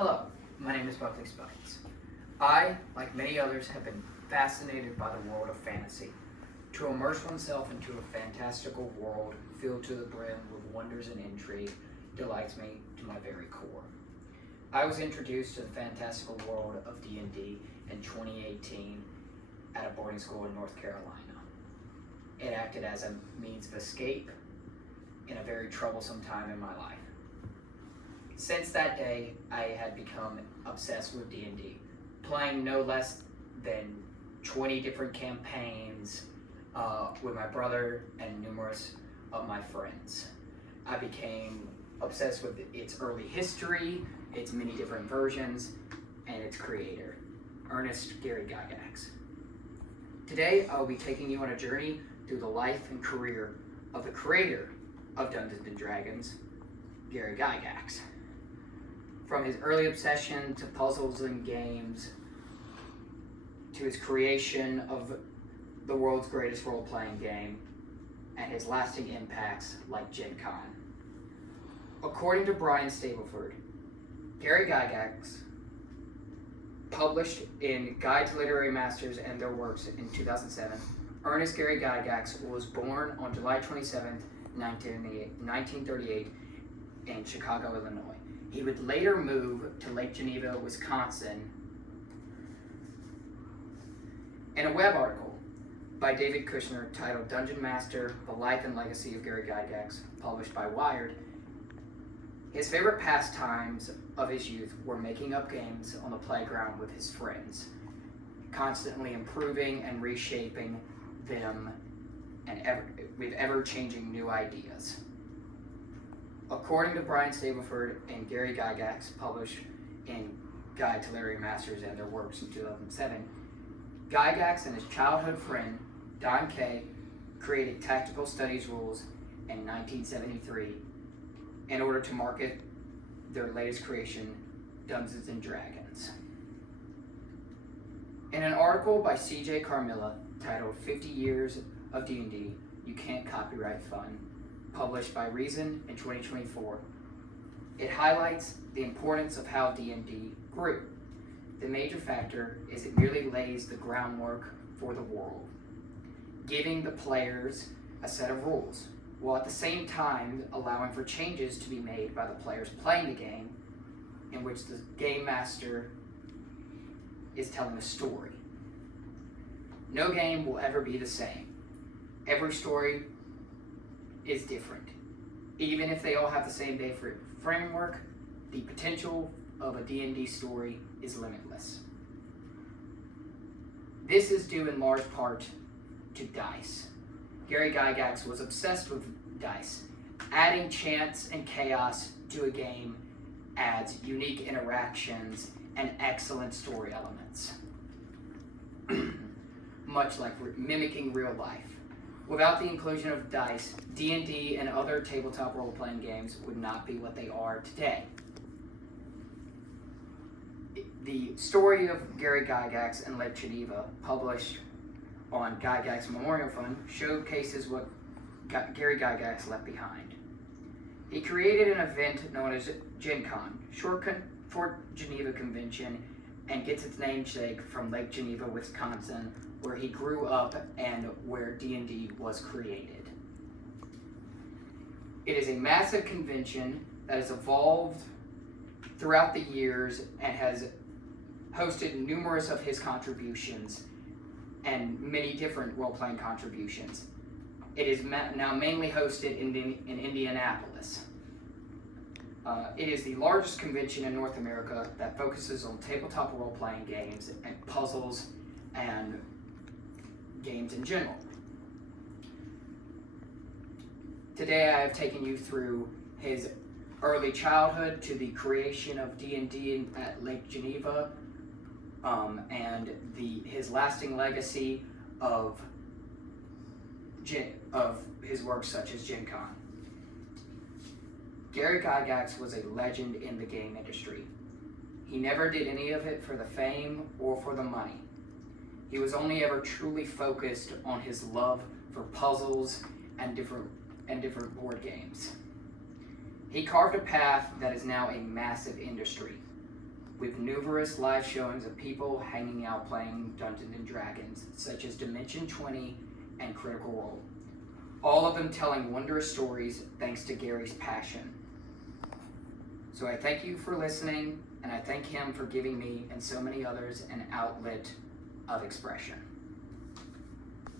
Hello, my name is Buckley Spikes. I, like many others, have been fascinated by the world of fantasy. To immerse oneself into a fantastical world filled to the brim with wonders and intrigue delights me to my very core. I was introduced to the fantastical world of D&D in 2018 at a boarding school in North Carolina. It acted as a means of escape in a very troublesome time in my life. Since that day, I had become obsessed with D&D, playing no less than 20 different campaigns with my brother and numerous of my friends. I became obsessed with its early history, its many different versions, and its creator, Ernest Gary Gygax. Today, I will be taking you on a journey through the life and career of the creator of Dungeons & Dragons, Gary Gygax. From his early obsession to puzzles and games, to his creation of the world's greatest role-playing game, and his lasting impacts like Gen Con. According to Brian Stableford, Gary Gygax published in Guide to Literary Masters and Their Works in 2007, Ernest Gary Gygax was born on July 27, 1938 in Chicago, Illinois. He would later move to Lake Geneva, Wisconsin. In a web article by David Kushner titled Dungeon Master, The Life and Legacy of Gary Gygax, published by Wired, his favorite pastimes of his youth were making up games on the playground with his friends, constantly improving and reshaping them and with ever-changing new ideas. According to Brian Stableford and Gary Gygax, published in Guide to Literary Masters and Their Works in 2007, Gygax and his childhood friend, Don Kay, created Tactical Studies rules in 1973 in order to market their latest creation, Dungeons & Dragons. In an article by C.J. Carmilla titled 50 Years of D&D, You Can't Copyright Fun, published by Reason in 2024, it highlights the importance of how D&D grew. The major factor is it merely lays the groundwork for the world, giving the players a set of rules, while at the same time allowing for changes to be made by the players playing the game, in which the game master is telling a story. No game will ever be the same. Every story is different. Even if they all have the same framework, the potential of a D&D story is limitless. This is due in large part to dice. Gary Gygax was obsessed with dice. Adding chance and chaos to a game adds unique interactions and excellent story elements, much like mimicking real life. Without the inclusion of dice, D&D and other tabletop role-playing games would not be what they are today. The story of Gary Gygax and Lake Geneva, published on Gygax Memorial Fund, showcases what Gary Gygax left behind. He created an event known as Gen Con, short for Geneva Convention, and gets its namesake from Lake Geneva, Wisconsin, where he grew up and where D&D was created. It is a massive convention that has evolved throughout the years and has hosted numerous of his contributions and many different role-playing contributions. It is now mainly hosted in Indianapolis. It is the largest convention in North America that focuses on tabletop role-playing games and puzzles and games in general. Today I have taken you through his early childhood to the creation of D&D at Lake Geneva, and his lasting legacy of his works such as Gen Con. Gary Gygax was a legend in the game industry. He never did any of it for the fame or for the money. He was only ever truly focused on his love for puzzles and different board games. He carved a path that is now a massive industry. with numerous live showings of people hanging out playing Dungeons and Dragons, such as Dimension 20 and Critical Role. All of them telling wondrous stories thanks to Gary's passion. So I thank you for listening, and I thank him for giving me and so many others an outlet of expression.